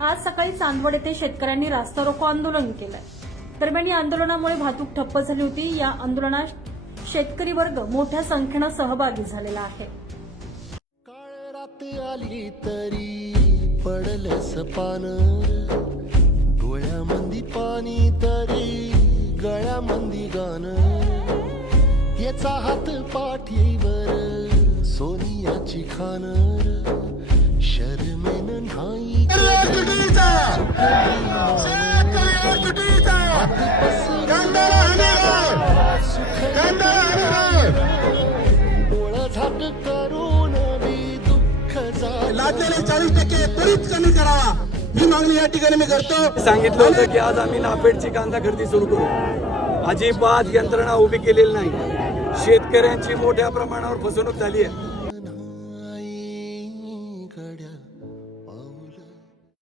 आज सकाळी चांदवड येथे शेतकऱ्यांनी रास्ता रोको आंदोलन केलंय। दरम्यान या आंदोलनामुळे वाहतूक ठप्प झाली होती। या आंदोलनात शेतकरी वर्ग मोठ्या संख्येने सहभागी झालेला आहे। काळ रात आली तरी पडलंस पान, डोळ्यामंदी पाणी तरी गळ्यामंदी गाणं, याचा हात पाठीवर सोनियाची खान, शर्मेन नाही डोळा झाक करून बी दुःख लादलेले 40% त्वरित कमी करावा ही मागणी या ठिकाणी मी करतो। सांगितलं होतं की आज आम्ही नाफेडची कांदा खरेदी सुरू करू, अजिबात यंत्रणा उभी केलेली नाही। शेतकऱ्यांची मोठ्या प्रमाणावर फसवणूक झाली आहे।